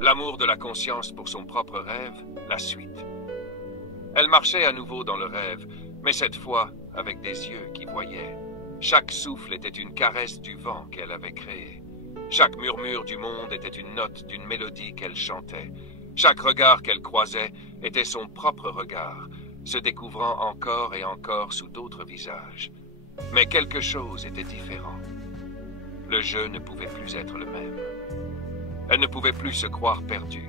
L'amour de la conscience pour son propre rêve, la suite. Elle marchait à nouveau dans le rêve, mais cette fois avec des yeux qui voyaient. Chaque souffle était une caresse du vent qu'elle avait créé. Chaque murmure du monde était une note d'une mélodie qu'elle chantait. Chaque regard qu'elle croisait était son propre regard, se découvrant encore et encore sous d'autres visages. Mais quelque chose était différent. Le jeu ne pouvait plus être le même. Elle ne pouvait plus se croire perdue.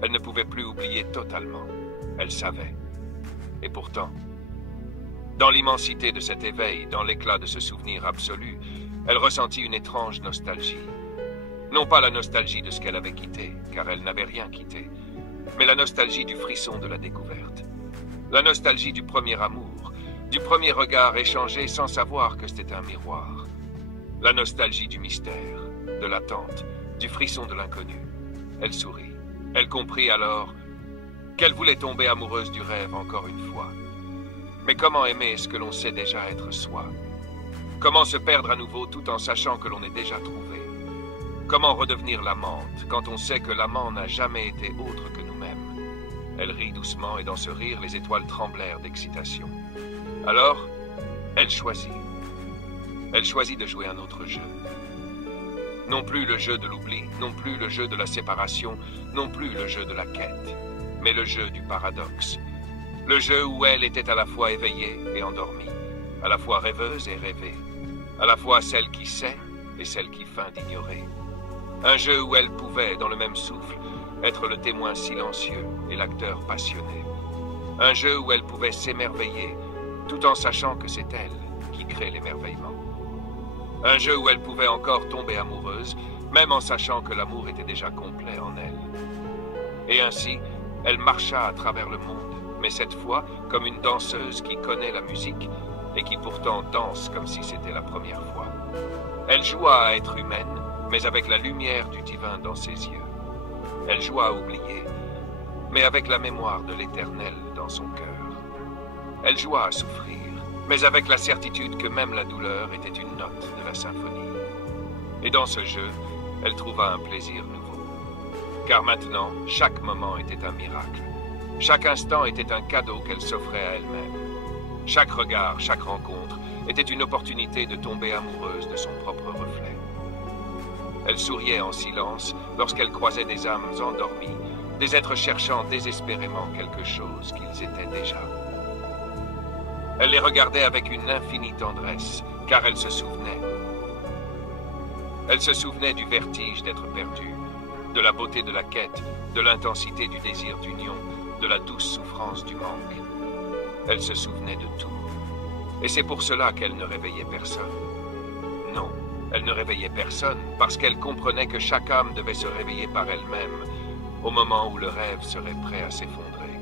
Elle ne pouvait plus oublier totalement. Elle savait. Et pourtant, dans l'immensité de cet éveil, dans l'éclat de ce souvenir absolu, elle ressentit une étrange nostalgie. Non pas la nostalgie de ce qu'elle avait quitté, car elle n'avait rien quitté, mais la nostalgie du frisson de la découverte. La nostalgie du premier amour, du premier regard échangé sans savoir que c'était un miroir. La nostalgie du mystère, de l'attente, du frisson de l'inconnu. Elle sourit. Elle comprit alors qu'elle voulait tomber amoureuse du rêve encore une fois. Mais comment aimer ce que l'on sait déjà être soi? Comment se perdre à nouveau tout en sachant que l'on est déjà trouvé? Comment redevenir l'amante quand on sait que l'amant n'a jamais été autre que nous-mêmes? Elle rit doucement et dans ce rire, les étoiles tremblèrent d'excitation. Alors, elle choisit. Elle choisit de jouer un autre jeu. Non plus le jeu de l'oubli, non plus le jeu de la séparation, non plus le jeu de la quête, mais le jeu du paradoxe. Le jeu où elle était à la fois éveillée et endormie, à la fois rêveuse et rêvée, à la fois celle qui sait et celle qui feint d'ignorer. Un jeu où elle pouvait, dans le même souffle, être le témoin silencieux et l'acteur passionné. Un jeu où elle pouvait s'émerveiller, tout en sachant que c'est elle qui crée l'émerveillement. Un jeu où elle pouvait encore tomber amoureuse, même en sachant que l'amour était déjà complet en elle. Et ainsi, elle marcha à travers le monde, mais cette fois comme une danseuse qui connaît la musique et qui pourtant danse comme si c'était la première fois. Elle joua à être humaine, mais avec la lumière du divin dans ses yeux. Elle joua à oublier, mais avec la mémoire de l'éternel dans son cœur. Elle joua à souffrir, mais avec la certitude que même la douleur était une note de la symphonie. Et dans ce jeu, elle trouva un plaisir nouveau. Car maintenant, chaque moment était un miracle. Chaque instant était un cadeau qu'elle s'offrait à elle-même. Chaque regard, chaque rencontre était une opportunité de tomber amoureuse de son propre reflet. Elle souriait en silence lorsqu'elle croisait des âmes endormies, des êtres cherchant désespérément quelque chose qu'ils étaient déjà. Elle les regardait avec une infinie tendresse, car elle se souvenait. Elle se souvenait du vertige d'être perdue, de la beauté de la quête, de l'intensité du désir d'union, de la douce souffrance du manque. Elle se souvenait de tout. Et c'est pour cela qu'elle ne réveillait personne. Non, elle ne réveillait personne parce qu'elle comprenait que chaque âme devait se réveiller par elle-même au moment où le rêve serait prêt à s'effondrer.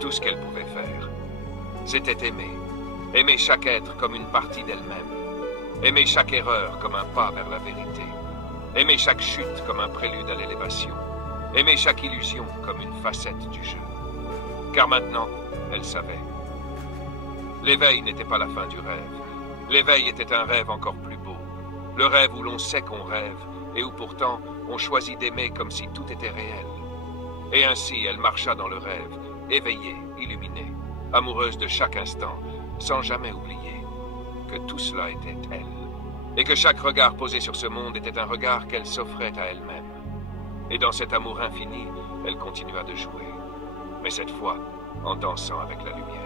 Tout ce qu'elle pouvait faire, c'était aimer. Aimer chaque être comme une partie d'elle-même. Aimer chaque erreur comme un pas vers la vérité. Aimer chaque chute comme un prélude à l'élévation. Aimer chaque illusion comme une facette du jeu. Car maintenant, elle savait. L'éveil n'était pas la fin du rêve. L'éveil était un rêve encore plus beau. Le rêve où l'on sait qu'on rêve et où pourtant on choisit d'aimer comme si tout était réel. Et ainsi, elle marcha dans le rêve, éveillée, illuminée, amoureuse de chaque instant, sans jamais oublier que tout cela était elle. Et que chaque regard posé sur ce monde était un regard qu'elle s'offrait à elle-même. Et dans cet amour infini, elle continua de jouer, mais cette fois en dansant avec la lumière.